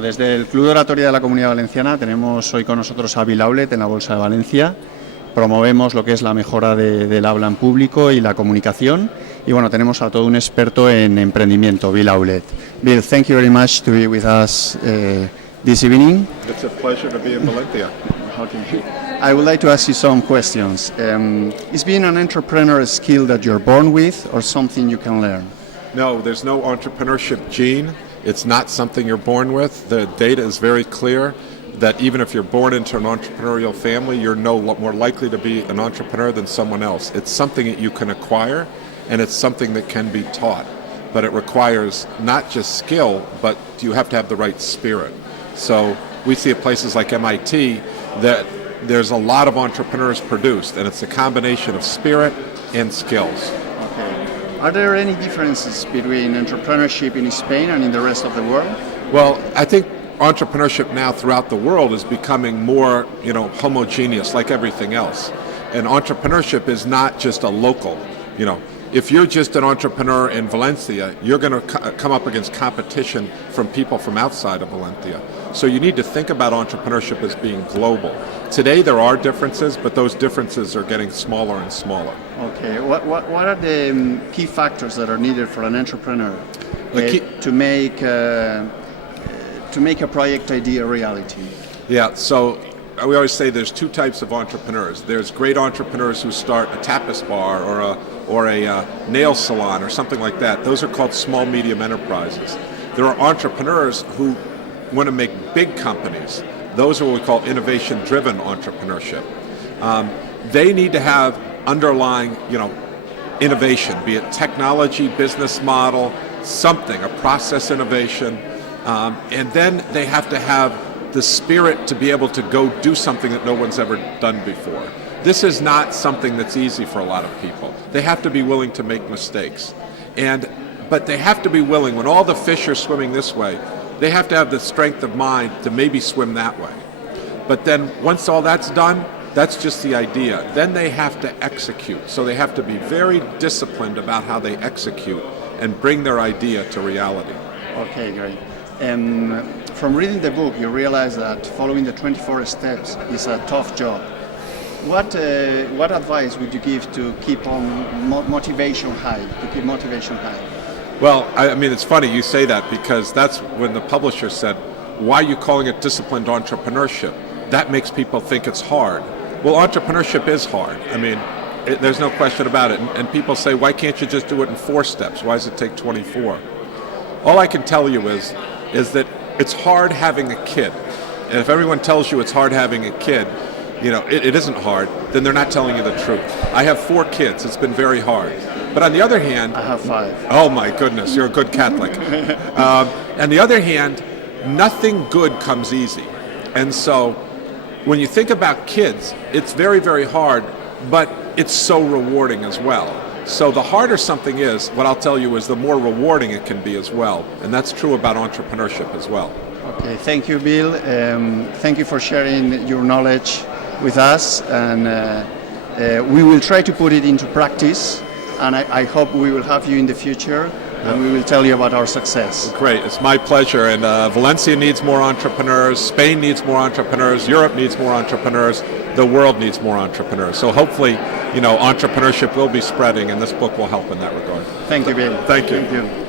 Desde el Club de Oratoria de la Comunidad Valenciana tenemos hoy con nosotros a Bill Aulet en la Bolsa de Valencia. Promovemos lo que es la mejora del habla en público y la comunicación. Y bueno, tenemos a todo un experto en emprendimiento, Bill Aulet. Bill, thank you very much to be with us this evening. It's a pleasure to be in Valencia. Okay. I would like to ask you some questions. Is being an entrepreneur a skill that you're born with or something you can learn? No, there's no entrepreneurship gene. It's not something you're born with. The data is very clear that even if you're born into an entrepreneurial family, you're more likely to be an entrepreneur than someone else. It's something that you can acquire, and it's something that can be taught. But it requires not just skill, but you have to have the right spirit. So we see at places like MIT that there's a lot of entrepreneurs produced, and it's a combination of spirit and skills. Are there any differences between entrepreneurship in Spain and in the rest of the world? Well, I think entrepreneurship now throughout the world is becoming more, homogeneous like everything else. And entrepreneurship is not just a local, If you're just an entrepreneur in Valencia, you're going to come up against competition from people from outside of Valencia. So you need to think about entrepreneurship as being global. Today there are differences, but those differences are getting smaller and smaller. Okay, what are the key factors that are needed for an entrepreneur to make a project idea a reality? Yeah, so we always say there's two types of entrepreneurs. There's great entrepreneurs who start a tapas bar or a nail salon or something like that. Those are called small medium enterprises. There are entrepreneurs who want to make big companies. Those are what we call innovation-driven entrepreneurship. They need to have underlying, innovation, be it technology, business model, something, a process innovation, and then they have to have the spirit to be able to go do something that no one's ever done before. This is not something that's easy for a lot of people. They have to be willing to make mistakes. But they have to be willing, when all the fish are swimming this way, they have to have the strength of mind to maybe swim that way. But then once all that's done, that's just the idea. Then they have to execute. So they have to be very disciplined about how they execute and bring their idea to reality. Okay, great. From reading the book, you realize that following the 24 steps is a tough job. What advice would you give to keep on motivation high, Well, I mean, it's funny you say that because that's when the publisher said, why are you calling it disciplined entrepreneurship? That makes people think it's hard. Well, entrepreneurship is hard. I mean, there's no question about it. And people say, why can't you just do it in 4 steps? Why does it take 24? All I can tell you is that it's hard having a kid. And if everyone tells you it's hard having a kid, it isn't hard, then they're not telling you the truth. I have 4 kids. It's been very hard. But on the other hand... I have 5. Oh my goodness, you're a good Catholic. On the other hand, nothing good comes easy. And so when you think about kids, it's very, very hard, but it's so rewarding as well. So the harder something is, what I'll tell you is the more rewarding it can be as well. And that's true about entrepreneurship as well. Okay, thank you, Bill. Thank you for sharing your knowledge with us. And we will try to put it into practice. And I hope we will have you in the future, and we will tell you about our success. Great, it's my pleasure. And Valencia needs more entrepreneurs, Spain needs more entrepreneurs, Europe needs more entrepreneurs, the world needs more entrepreneurs. So hopefully, entrepreneurship will be spreading, and this book will help in that regard. Thank you, Bill. Thank you. Thank you.